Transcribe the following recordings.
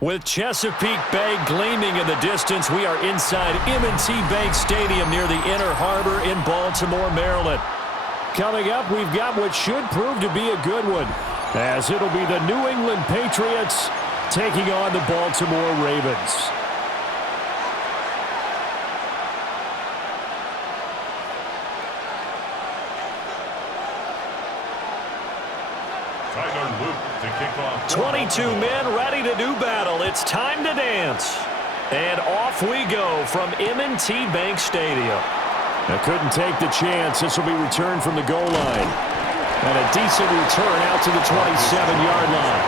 With Chesapeake Bay gleaming in the distance, we are inside M&T Bank Stadium near the Inner Harbor in Baltimore, Maryland. Coming up, we've got what should prove to be a good one, as it'll be the New England Patriots taking on the Baltimore Ravens. Tyler Luke to kick off. 22 men ready to do battle. It's time to dance. And off we go from M&T Bank Stadium. I couldn't take the chance. This will be returned from the goal line. And a decent return out to the 27-yard line.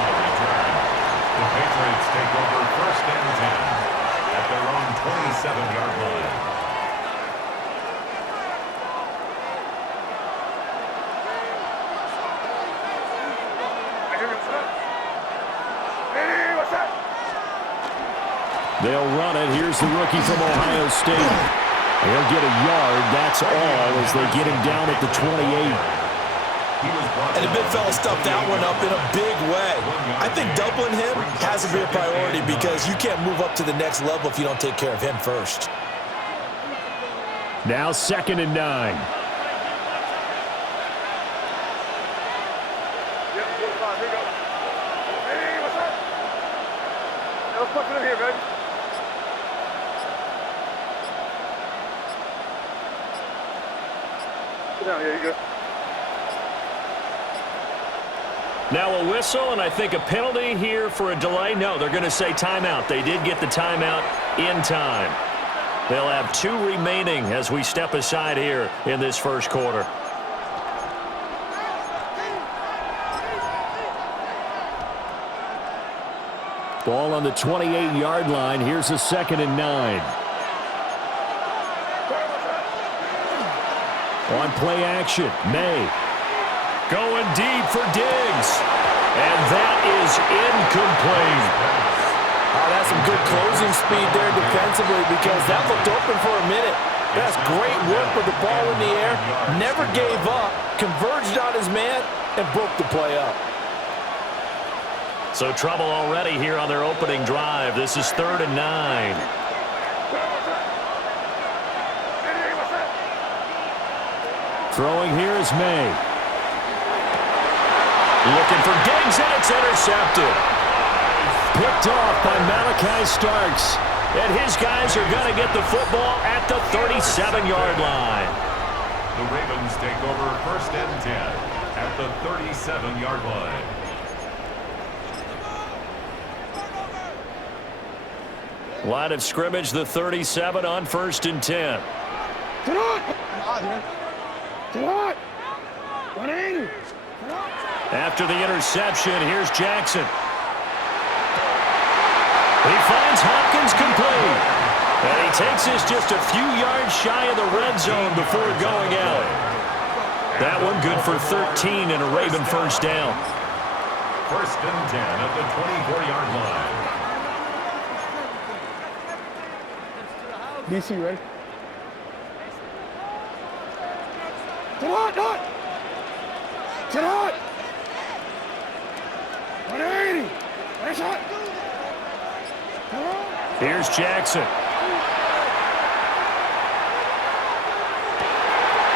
The Patriots take over first and 10 at their own 27-yard line. They'll run it. Here's the rookie from Ohio State. He'll get a yard. That's all as they get him down at the 28. And the big fella stuffed that one up in a big way. I think doubling him has to be a priority because you can't move up to the next level if you don't take care of him first. Now 2nd and 9. Let's put it here, baby. Sit down, here you go. Now a whistle, and I think a penalty here for a delay. No, they're going to say timeout. They did get the timeout in time. They'll have 2 remaining as we step aside here in this first quarter. Ball on the 28-yard line. Here's a 2nd and 9. On play action, May. Going deep for Diggs. And that is incomplete. Oh, that's some good closing speed there defensively because that looked open for a minute. That's great work with the ball in the air. Never gave up, converged on his man, and broke the play up. So trouble already here on their opening drive. This is 3rd and 9. Throwing here is May. Looking for Diggs, and it's intercepted. Picked off by Malachi Starks. And his guys are going to get the football at the 37-yard line. The Ravens take over first and 10 at the 37-yard line. Line of scrimmage, the 37 on 1st and 10. Get on! Get on! 180! After the interception, here's Jackson. He finds Hopkins complete. And he takes this just a few yards shy of the red zone before going out. That one good for 13 and a Raven first down. First and 10 at the 24-yard line. DC, ready? Get on, Dot! Get on! 180! Nice shot! Here's Jackson.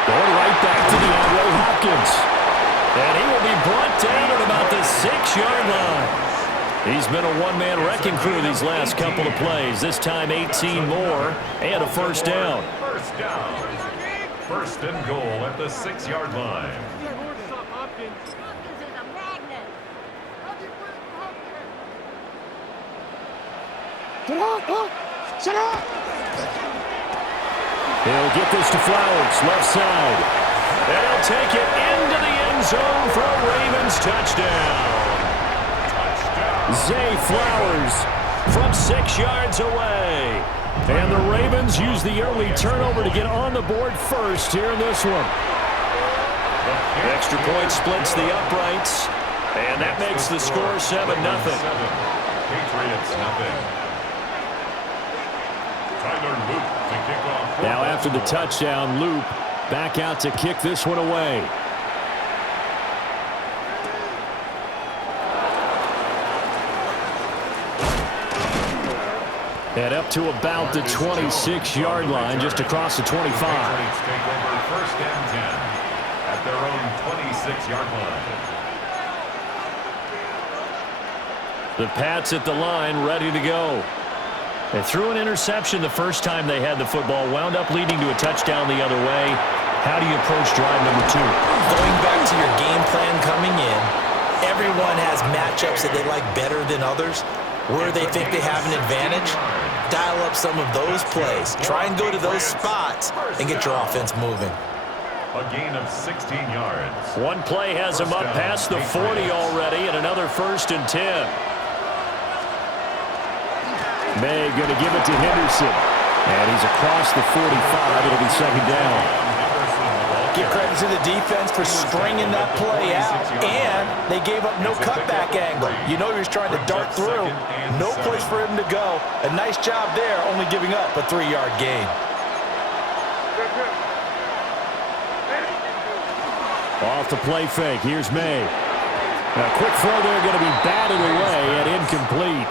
Going right back to DeAndre Hopkins. And he will be brought down at about the 6-yard line. He's been a one-man wrecking crew these last couple of plays. This time 18 more and a first down. First down. First and goal at the 6-yard line. Get on! Shut up! He'll get this to Flowers, left side. And he'll take it into the end zone for a Ravens touchdown. Zay Flowers from 6 yards away. And the Ravens use the early turnover to get on the board first here in this one. The extra point splits the uprights. And that makes the score 7-0. Patriots nothing. Tyler Luke to kick off. Now after the touchdown, Loop back out to kick this one away. And up to about the 26-yard line, just across the 25. Patriots take over first and 10 at their own 26-yard line. The Pats at the line, ready to go. They threw an interception the first time they had the football, wound up leading to a touchdown the other way. How do you approach drive number 2? Going back to your game plan coming in, everyone has matchups that they like better than others. Where they think they have an advantage, dial up some of those plays. Try and go to those spots and get your offense moving. A gain of 16 yards. One play has him up past the 40 already, and another 1st and 10. May going to give it to Henderson. And he's across the 45. It'll be 2nd down. Give credit to the defense for stringing that play out, and they gave up no cutback angle. You know he was trying to dart through. No place for him to go. A nice job there, only giving up a 3-yard gain. Off the play fake. Here's May. A quick throw there, going to be batted away and incomplete.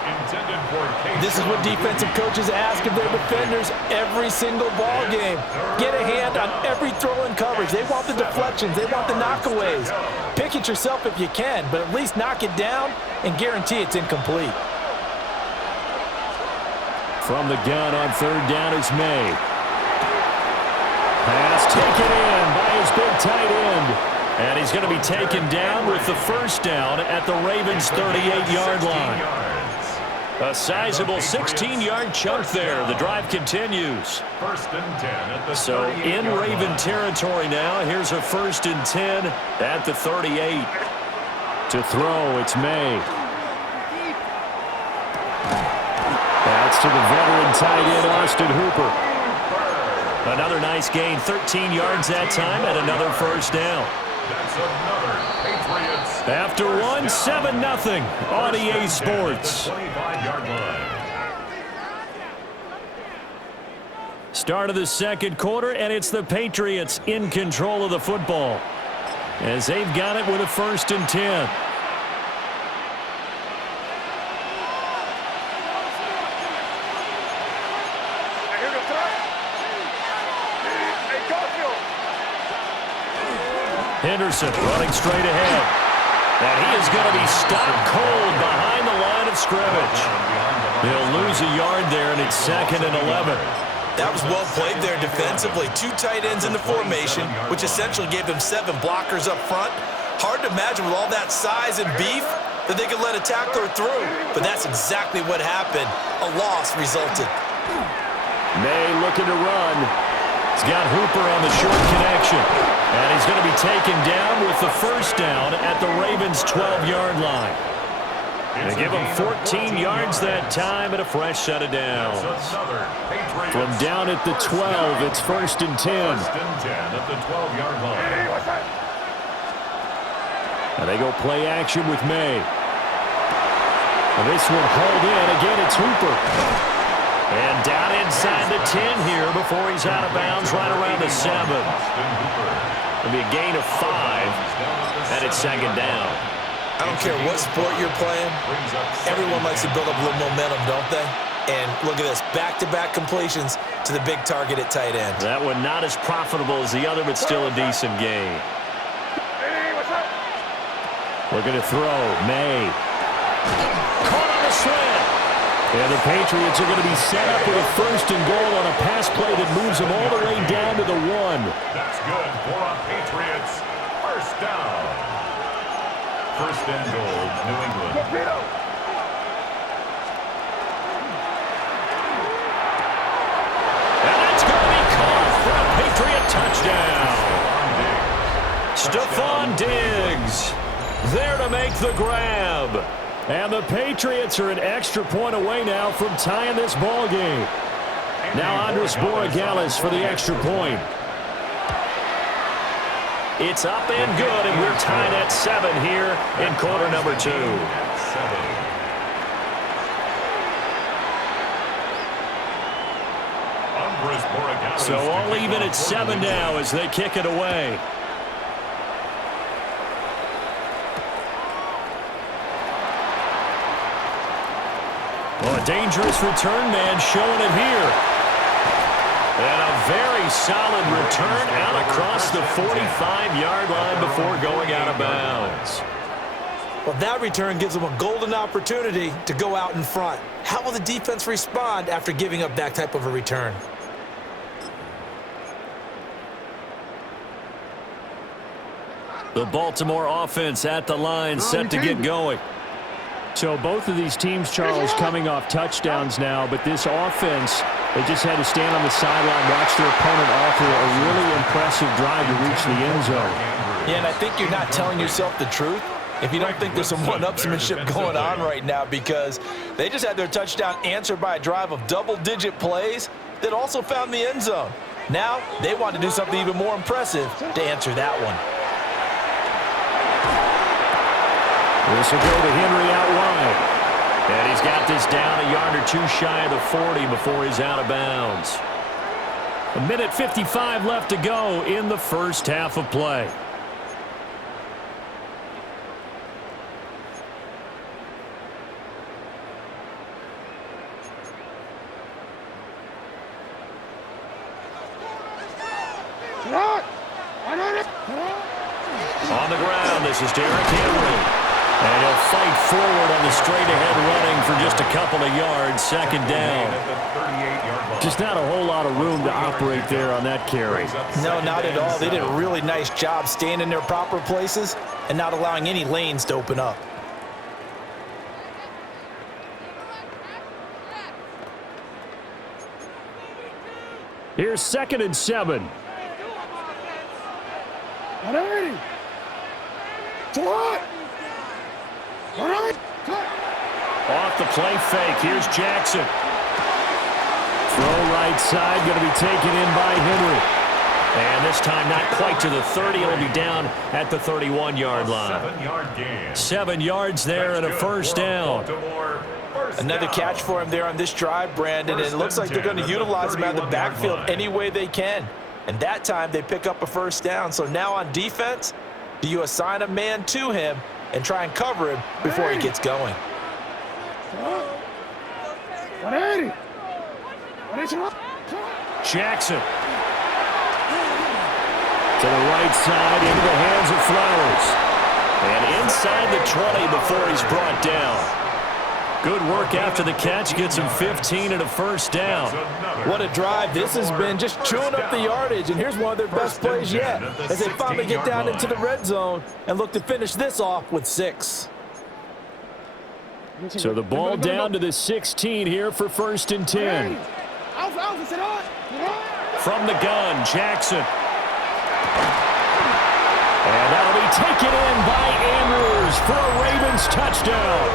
This is what defensive coaches ask of their defenders every single ball game. Get a hand on every throw in coverage. They want the deflections. They want the knockaways. Pick it yourself if you can, but at least knock it down and guarantee it's incomplete. From the gun on 3rd down is May. Pass taken in by his big tight end. And he's going to be taken down with the 1st down at the Ravens' 38-yard line. A sizable 16-yard chunk there. The drive continues. 1st and 10 at the So in Raven territory now. Here's a 1st and 10 at the 38. To throw, it's May. That's to the veteran tight end, Austin Hooper. Another nice gain, 13 yards that time, and another 1st down. That's another Patriots. After one, 7-0 on EA Sports. 25-yard line. Start of the 2nd quarter, and it's the Patriots in control of the football as they've got it with a 1st and 10. Henderson running straight ahead. And he is going to be stopped cold behind the line of scrimmage. He'll lose a yard there, and it's 2nd and 11. That was well played there defensively. 2 tight ends in the formation, which essentially gave them 7 blockers up front. Hard to imagine with all that size and beef that they could let a tackler through. But that's exactly what happened. A loss resulted. May looking to run. He's got Hooper on the short connection. And he's going to be taken down with the 1st down at the Ravens' 12-yard line. They give him 14 yards that time and a fresh set of downs. From down at the 12, it's 1st and 10. 1st and 10 at the 12-yard line. And they go play action with May. And this one hauled in. Again, it's Hooper. And down inside the 10 here before he's out of bounds right around the 7. It'll be a gain of 5, and it's 2nd down. I don't care what sport you're playing. Everyone likes to build up a little momentum, don't they? And look at this, back-to-back completions to the big target at tight end. That one not as profitable as the other, but still a decent gain. Looking to throw, May. Caught on a slant. And the Patriots are going to be set up with a 1st and goal on a pass play that moves them all the way down to the 1. That's good for a Patriots 1st down. 1st and goal, New England. And that's going to be caught for a Patriot touchdown. Stephon Diggs there to make the grab. And the Patriots are an extra point away now from tying this ball game. Now Andres Borregales for the extra point. It's up and good, and we're tied at 7 here in quarter number 2. So all even at 7 now as they kick it away. Oh, a dangerous return man showing it here. And a very solid return out across the 45-yard line before going out of bounds. Well, that return gives them a golden opportunity to go out in front. How will the defense respond after giving up that type of a return? The Baltimore offense at the line, set to get going. So both of these teams, Charles, coming off touchdowns now, but this offense, they just had to stand on the sideline, watch their opponent offer a really impressive drive to reach the end zone. Yeah, and I think you're not telling yourself the truth if you don't think there's some one-upsmanship going on right now, because they just had their touchdown answered by a drive of double-digit plays that also found the end zone. Now they want to do something even more impressive to answer that one. This will go to Henry out wide. And he's got this down a yard or two shy of the 40 before he's out of bounds. 1:55 left to go in the first half of play. On the ground, this is Derrick Henry. And he'll fight forward on the straight-ahead running for just a couple of yards, second down. Just not a whole lot of room to operate there on that carry. No, not at all. They did a really nice job staying in their proper places and not allowing any lanes to open up. Here's 2nd and 7. Off the play fake. Here's Jackson. Throw right side, going to be taken in by Henry. And this time not quite to the 30. It'll be down at the 31-yard line. 7-yard gain. 7 yards there and a first down. Another catch for him there on this drive, Brandon, and it looks like they're going to utilize him out of the backfield any way they can. And that time they pick up a first down. So now on defense, do you assign a man to him and try and cover him before he gets going? Jackson. To the right side, into the hands of Flowers. And inside the 20 before he's brought down. Good work after the catch, gets him 15 and a first down. What a drive this has been, just chewing up the yardage. And here's one of their best plays yet as they finally get down into the red zone and look to finish this off with 6. So the ball down to the 16 here for 1st and 10. From the gun, Jackson. And that'll be taken in by Andrews for a Ravens touchdown.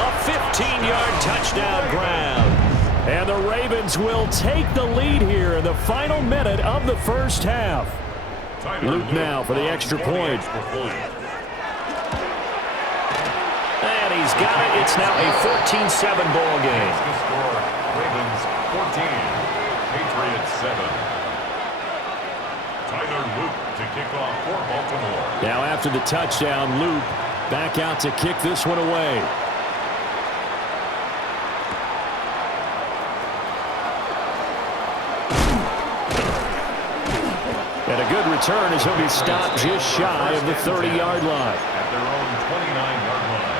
A 15-yard touchdown grab. And the Ravens will take the lead here in the final minute of the first half. Luke now for the extra point. And he's got it. It's now a 14-7 ball game. Ravens 14, Patriots 7. Tyler Luke to kick off for Baltimore. Now after the touchdown, Luke back out to kick this one away. And a good return as he'll be stopped just shy of the 30-yard line. At their own 29-yard line.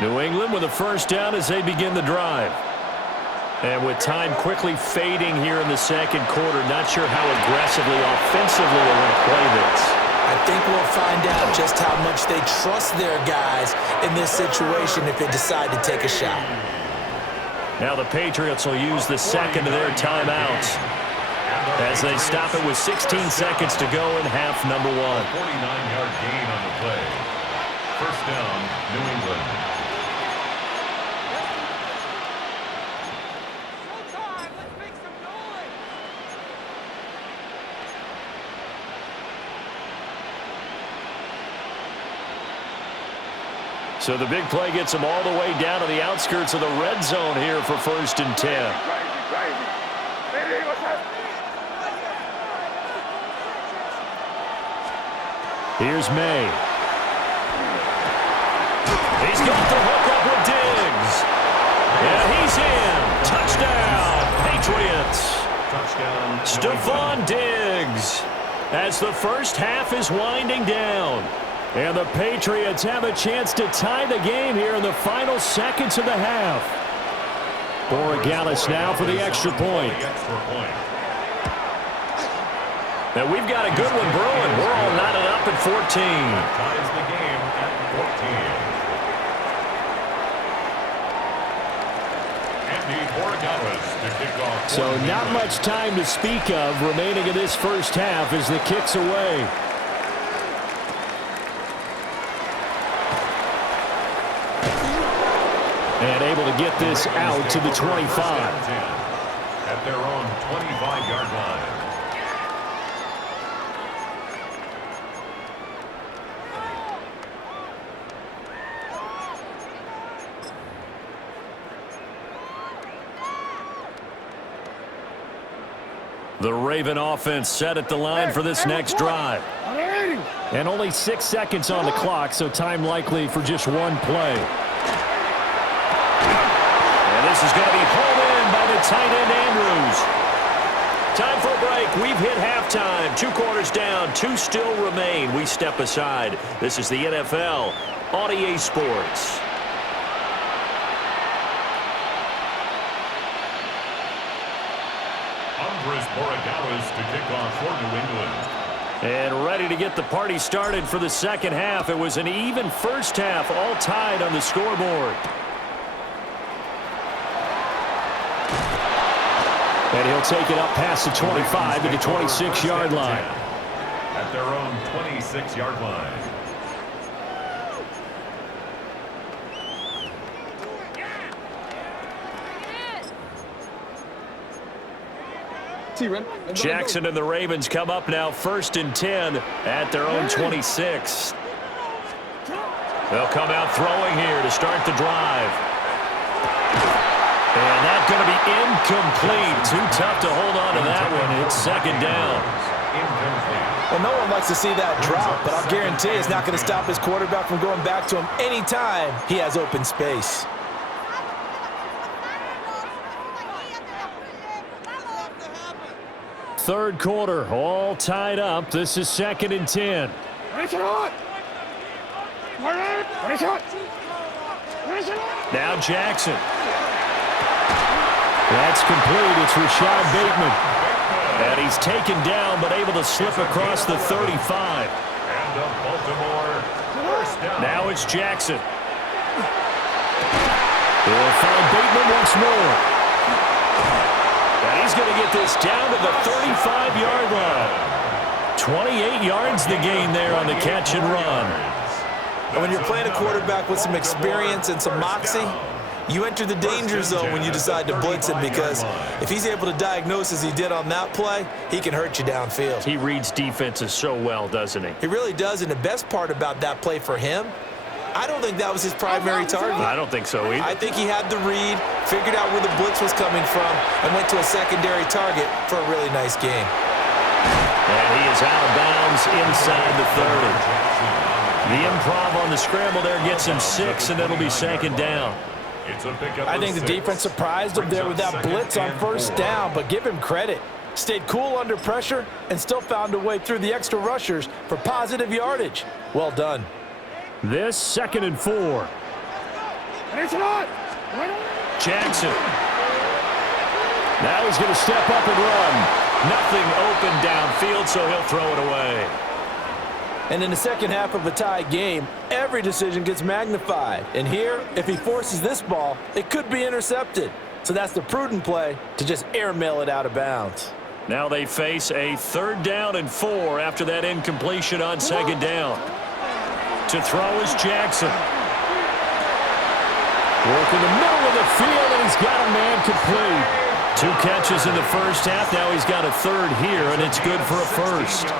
New England with a first down as they begin the drive. And with time quickly fading here in the second quarter, not sure how aggressively, offensively they're going to play this. I think we'll find out just how much they trust their guys in this situation if they decide to take a shot. Now the Patriots will use the second of their timeouts as they stop it with 16 seconds to go in half number 1. 49-yard gain on the play. First down, New England. So the big play gets them all the way down to the outskirts of the red zone here for 1st and 10. Here's May. He's got the hook up with Diggs. And he's in. Touchdown, Patriots. Touchdown. Stephon Diggs. As the first half is winding down. And the Patriots have a chance to tie the game here in the final seconds of the half. Borregales now for the extra point. And we've got a good one brewing. We're all knotted up at 14. Ties the game at 14. Andy Borregales to kick off. So not much time to speak of remaining in this first half as the kick's away. And able to get this out to the 25. At their own 25-yard line. The Raven offense set at the line for this next drive. And only 6 seconds on the clock, so time likely for just one play. And this is going to be hauled in by the tight end Andrews. Time for a break. We've hit halftime. 2 quarters down, 2 still remain. We step aside. This is the NFL on EA Sports. Andres Borregales to kick off for New England. And ready to get the party started for the second half. It was an even first half, all tied on the scoreboard. And he'll take it up past the 25 to the 26-yard line. At their own 26-yard line. Jackson and the Ravens come up now 1st and 10 at their own 26. They'll come out throwing here to start the drive. And that's going to be incomplete. Too tough to hold on to that one. It's 2nd down. Well, no one likes to see that drop, but I'll guarantee it's not going to stop his quarterback from going back to him anytime he has open space. Third quarter, all tied up. This is 2nd and 10. Now Jackson. That's complete. It's Rashad Bateman. And he's taken down, but able to slip across the 35. And the Baltimore first down. Now it's Jackson. They'll find Bateman once more. And he's going to get this down to the 35-yard line. 28 yards the gain there on the catch and run. And when you're playing a quarterback with some experience and some moxie, you enter the danger zone when you decide to blitz him, because if he's able to diagnose as he did on that play, he can hurt you downfield. He reads defenses so well, doesn't he? He really does, and the best part about that play for him, I don't think that was his primary target. I don't think so either. I think he had the read, figured out where the blitz was coming from, and went to a secondary target for a really nice game. And he is out of bounds inside the 30. The improv on the scramble there gets him 6, and it'll be 2nd down. I think the defense surprised him there with that blitz on 1st down, but give him credit. Stayed cool under pressure and still found a way through the extra rushers for positive yardage. Well done. This 2nd and 4. Jackson. Now he's going to step up and run. Nothing open downfield, so he'll throw it away. And in the second half of a tie game, every decision gets magnified. And here, if he forces this ball, it could be intercepted. So that's the prudent play, to just airmail it out of bounds. Now they face a 3rd down and 4 after that incompletion on 2nd down. To throw is Jackson. Work in the middle of the field, and he's got a man complete. 2 catches in the first half. Now he's got a 3rd here, and it's good for a 1st.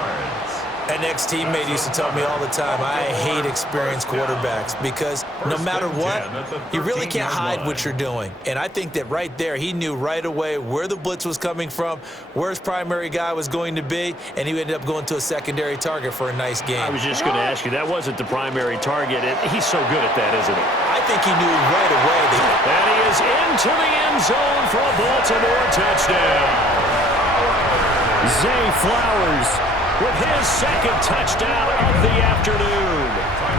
An ex-teammate used to tell me all the time, I hate experienced quarterbacks because no matter what, you really can't hide what you're doing. And I think that right there, he knew right away where the blitz was coming from, where his primary guy was going to be, and he ended up going to a secondary target for a nice game. I was just going to ask you, that wasn't the primary target. He's so good at that, isn't he? I think he knew right away. And he is into the end zone for a Baltimore touchdown. Zay Flowers with his second touchdown of the afternoon.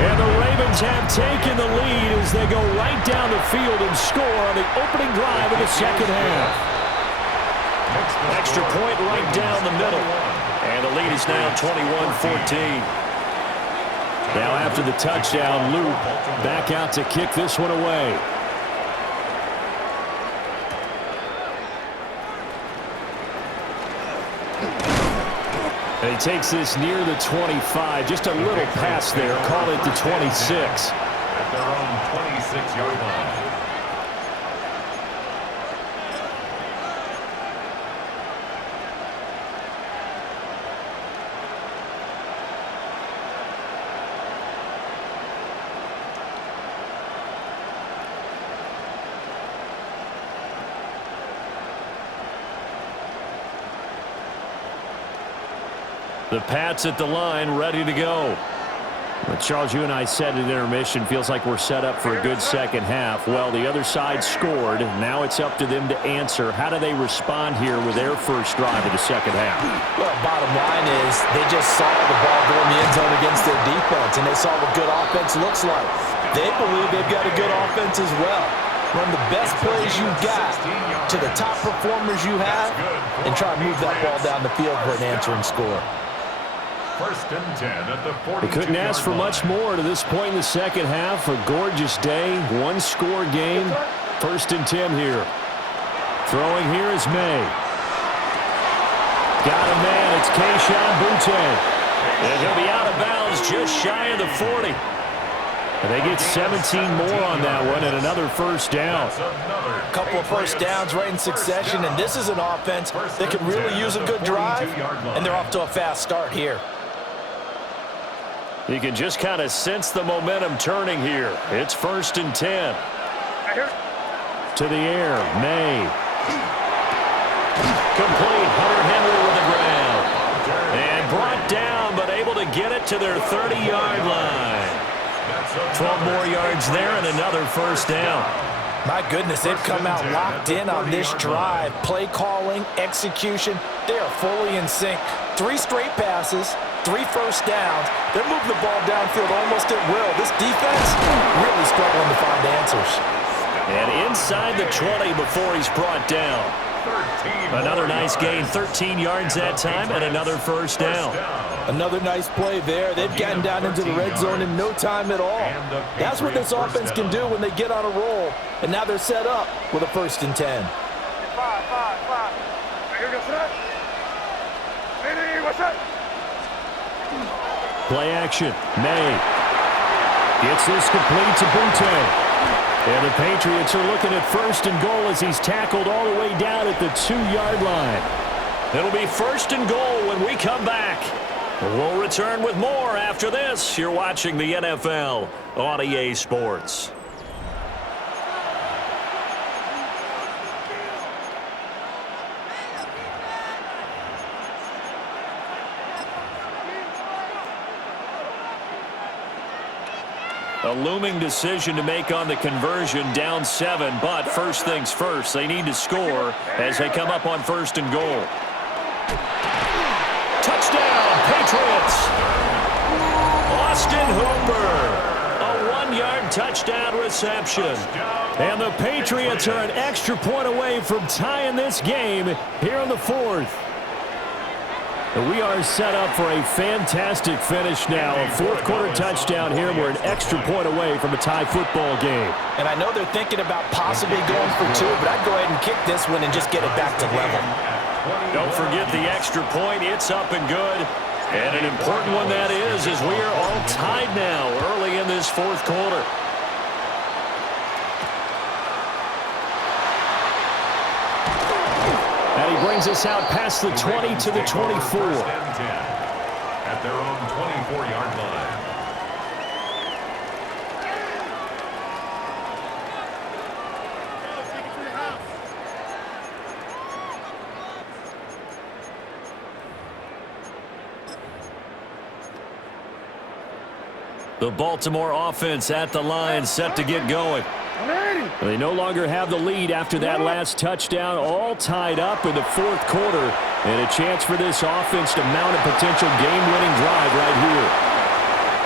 And the Ravens have taken the lead as they go right down the field and score on the opening drive of the second half. Extra point right down the middle. And the lead is now 21-14. Now after the touchdown, Luke back out to kick this one away. And he takes this near the 25. Just a little pass there. Call it the 26. At their own 26-yard line. The Pats at the line, ready to go. But Charles, you and I said at intermission, feels like we're set up for a good second half. Well, the other side scored. Now it's up to them to answer. How do they respond here with their first drive of the second half? Well, bottom line is they just saw the ball go in the end zone against their defense, and they saw what good offense looks like. They believe they've got a good offense as well. Run the best plays you got to the top performers you have and try to move that ball down the field for an answering score. First and 10 at the 42-yard line. They couldn't ask for much more to this point in the second half. A gorgeous day, one-score game. First and 10 here. Throwing here is May. Got a man. It's Kayshon Boutte. And he'll be out of bounds just shy of the 40. And they get 17 more on that one and another first down. A couple of first downs right in succession, and this is an offense that can really use a good drive, and they're off to a fast start here. You can just kind of sense the momentum turning here. It's first and 10. To the air, May. Complete, Hunter Henry with the ground. And brought down, but able to get it to their 30-yard line. 12 more yards there and another first down. My goodness, they've come out locked in on this drive. Play calling, execution, they are fully in sync. 3 straight passes, 3 first downs. They're moving the ball downfield almost at will. This defense really struggling to find answers. And inside the 20 before he's brought down. Another nice gain, 13 yards that time, and another first down. Another nice play there. They've gotten down into the red zone in no time at all. That's what this offense can do when they get on a roll. And now they're set up with a first and 10. Play action. May gets this complete to Boutte. And the Patriots are looking at first and goal as he's tackled all the way down at the 2-yard line. It'll be first and goal when we come back. We'll return with more after this. You're watching the NFL on EA Sports. A looming decision to make on the conversion, down 7, but first things first, they need to score as they come up on first and goal. Touchdown, Patriots! Austin Hooper, a 1-yard touchdown reception. And the Patriots are an extra point away from tying this game here in the 4th. We are set up for a fantastic finish now. A 4th-quarter touchdown here. We're an extra point away from a tie football game. And I know they're thinking about possibly going for 2, but I'd go ahead and kick this one and just get it back to level. Don't forget the extra point. It's up and good. And an important one that is, as we are all tied now early in this 4th quarter. And he brings us out past the 20 to the 24. at their own 24-yard line. The Baltimore offense at the line, set to get going. They no longer have the lead after that last touchdown, all tied up in the fourth quarter, and a chance for this offense to mount a potential game-winning drive right here.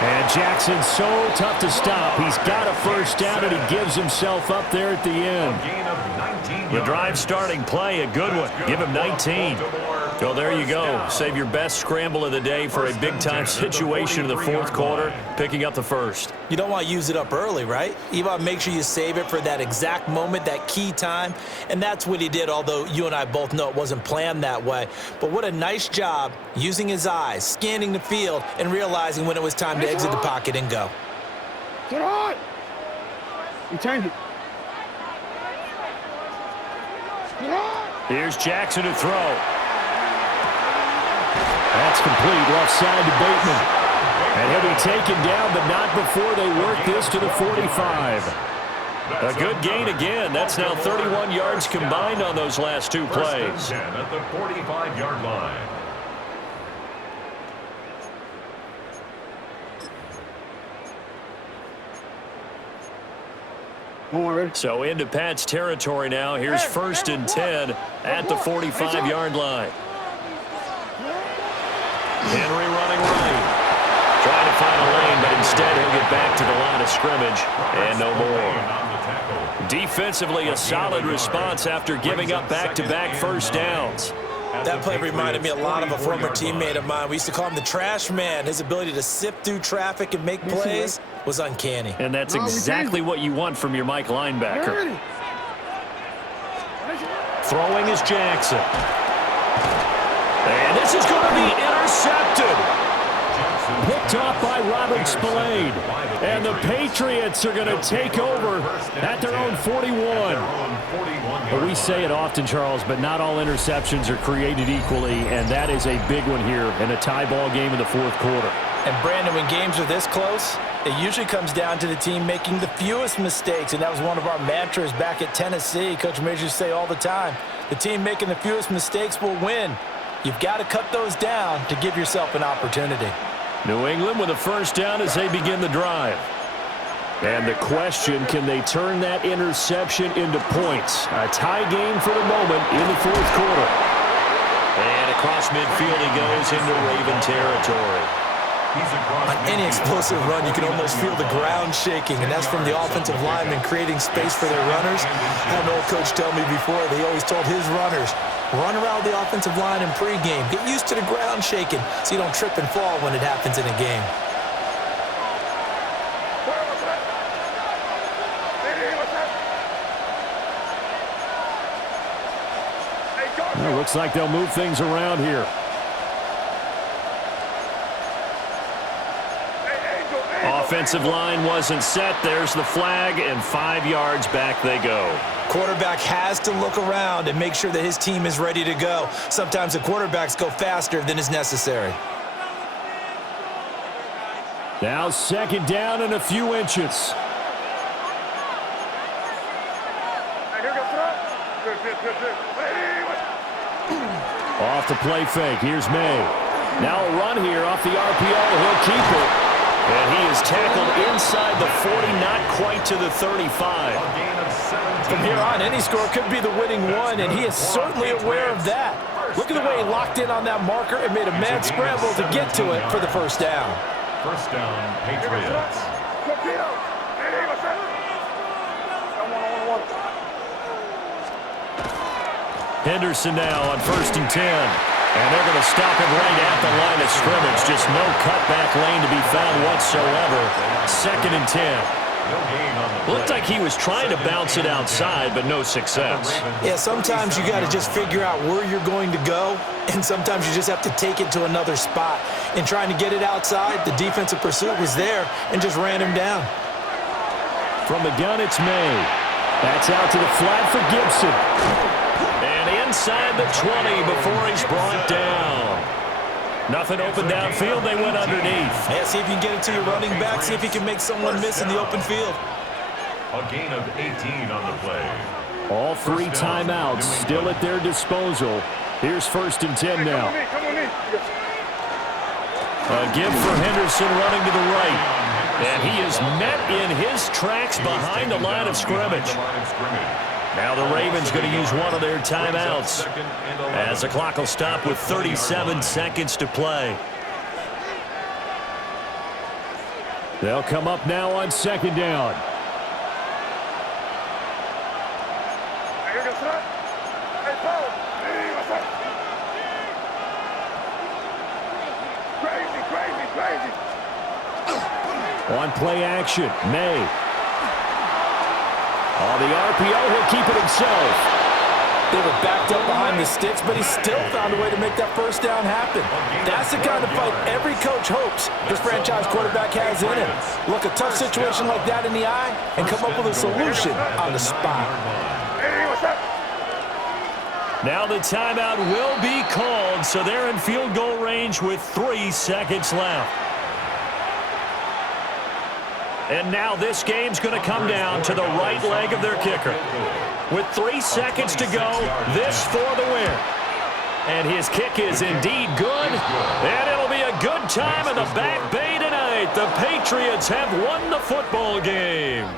And Jackson's so tough to stop. He's got a first down, and he gives himself up there at the end. The drive starting play, a good one. Give him 19. So there you go. Save your best scramble of the day for a big-time situation in the fourth quarter, picking up the first. You don't want to use it up early, right? You want to make sure you save it for that exact moment, that key time, and that's what he did, although you and I both know it wasn't planned that way. But what a nice job using his eyes, scanning the field, and realizing when it was time to exit the pocket and go. Get on! You change it. Get on! Here's Jackson to throw. That's complete, left side to Bateman. And he'll be taken down, but not before they work this to the 45. A good gain again. That's now 31 yards combined on those last two plays. First and 10 at the 45-yard line. So into Pat's territory now. Here's first and 10 at the 45-yard line. Henry running right. Trying to find a lane, but instead he'll get back to the line of scrimmage and no more. Defensively, a solid response after giving up back-to-back first downs. That play reminded me a lot of a former teammate of mine. We used to call him the trash man. His ability to sift through traffic and make plays was uncanny. And that's exactly what you want from your Mike linebacker. Throwing is Jackson. And this is going to be intercepted. Picked off by Robert Spillane. And the Patriots are going to take over at their own 41. Well, we say it often, Charles, but not all interceptions are created equally, and that is a big one here in a tie ball game in the fourth quarter. And, Brandon, when games are this close, it usually comes down to the team making the fewest mistakes, and that was one of our mantras back at Tennessee. Coach Majors used to say all the time, the team making the fewest mistakes will win. You've got to cut those down to give yourself an opportunity. New England with a first down as they begin the drive. And the question, can they turn that interception into points? A tie game for the moment in the fourth quarter. And across midfield he goes into Raven territory. On any explosive run, you can almost feel the ground shaking, and that's from the offensive linemen creating space for their runners. I had an old coach tell me before, they always told his runners, run around the offensive line in pregame. Get used to the ground shaking so you don't trip and fall when it happens in a game. Well, looks like they'll move things around here. Offensive line wasn't set. There's the flag, and 5 yards back they go. Quarterback has to look around and make sure that his team is ready to go. Sometimes the quarterbacks go faster than is necessary. Now second down and a few inches. Off the play fake. Here's May. Now a run here off the RPO. He'll keep it. And he is tackled inside the 40, not quite to the 35. From here on, any score could be the winning one, and he is certainly aware of that. Look at the way he locked in on that marker and made a mad scramble to get to it for the first down. First down, Patriots. Henderson now on first and 10. And they're going to stop him right at the line of scrimmage. Just no cutback lane to be found whatsoever. Second and 10. Looked like he was trying to bounce it outside, but no success. Yeah, sometimes you got to just figure out where you're going to go, and sometimes you just have to take it to another spot. In trying to get it outside, the defensive pursuit was there and just ran him down. From the gun, it's May. That's out to the flat for Gibson. And inside the 20 before he's brought down. Nothing open downfield. They went underneath. Yeah, see if you can get it to your running back. See if you can make someone miss in the open field. A gain of 18 on the play. All three timeouts still at their disposal. Here's 1st and 10 now. Come on in. A give for Henderson running to the right. And he is met in his tracks behind the line of scrimmage. Now the Ravens going to use one of their timeouts as the clock will stop with 37 seconds to play. They'll come up now on 2nd down. On play action, May. On the RPO, he'll keep it himself. They were backed up behind the sticks, but he still found a way to make that 1st down happen. That's the kind of fight every coach hopes this franchise quarterback has in him. Look a tough situation like that in the eye and come up with a solution on the spot. Now the timeout will be called, so they're in field goal range with 3 seconds left. And now this game's going to come down to the right leg of their kicker. With 3 seconds to go, this for the win. And his kick is indeed good. And it'll be a good time in the Back Bay tonight. The Patriots have won the football game.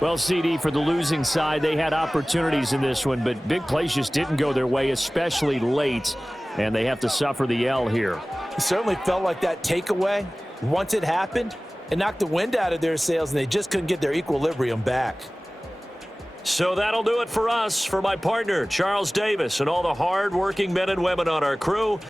Well, CD, for the losing side, they had opportunities in this one, but big plays just didn't go their way, especially late, and they have to suffer the L here. It certainly felt like that takeaway, once it happened, it knocked the wind out of their sails, and they just couldn't get their equilibrium back. So that'll do it for us. For my partner, Charles Davis, and all the hard-working men and women on our crew,